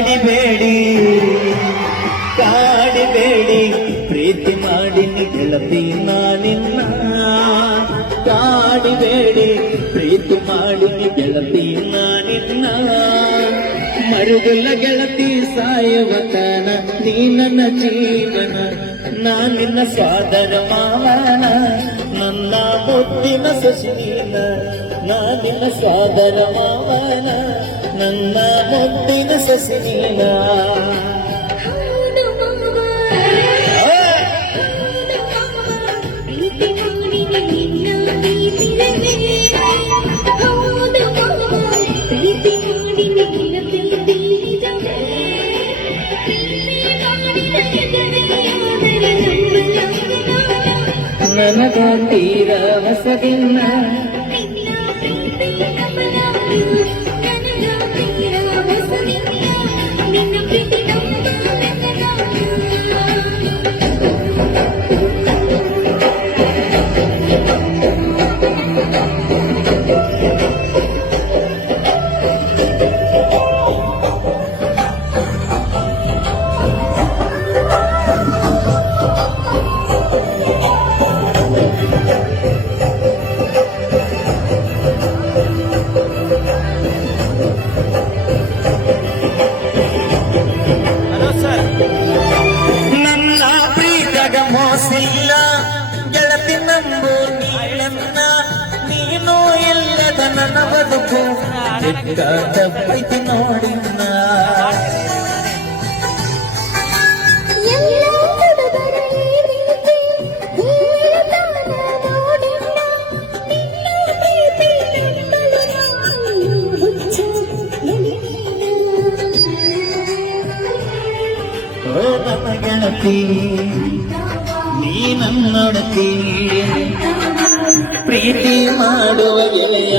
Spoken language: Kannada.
ಕಾಡಿಬೇಡಿ ಕಾಡಿಬೇಡಿ ಪ್ರೀತಿ ಮಾಡಿನಿ ಗೆಳತಿ ನಾನಿನ್ನ ಕಾಡಿಬೇಡಿ ಪ್ರೀತಿ ಮಾಡಿನಿ ಗೆಳತಿ ನಾನಿನ್ನ ಮರುಗುಲ್ಲ ಗೆಳತಿ ಸಾಯವತನ ನೀ ನನ್ನ ಜೀವನ ನಾನಿನ್ನ ಸ್ವಾದರ ಮಾವನ ನನ್ನ ಮುತ್ತಿನ ಸೊಸಿನ ನಾನಿನ್ನ ಸ್ವಾದರ ಮಾವನ ನನ್ನ ಮುತ್ತಿನ ಸೊಸಿನ ನನಗ ತೀರ ಹೊಸದಿನ್ನ ಮೋಸಿಲ್ಲ ಗೆಳತಿ ನಂಬು ನೀಳನ್ನ ನೀನು ಇಲ್ಲದ ನನ್ನ ಬದುಕು ತಪ್ಪೈತಿ ನೋಡಿನ್ನ ಓ ನನ್ನ ಗೆಳತಿ ನೀ ನನ್ನೊಡತಿ ಪ್ರೀತಿ ಮಾಡುವ ಗೆಳೆಯ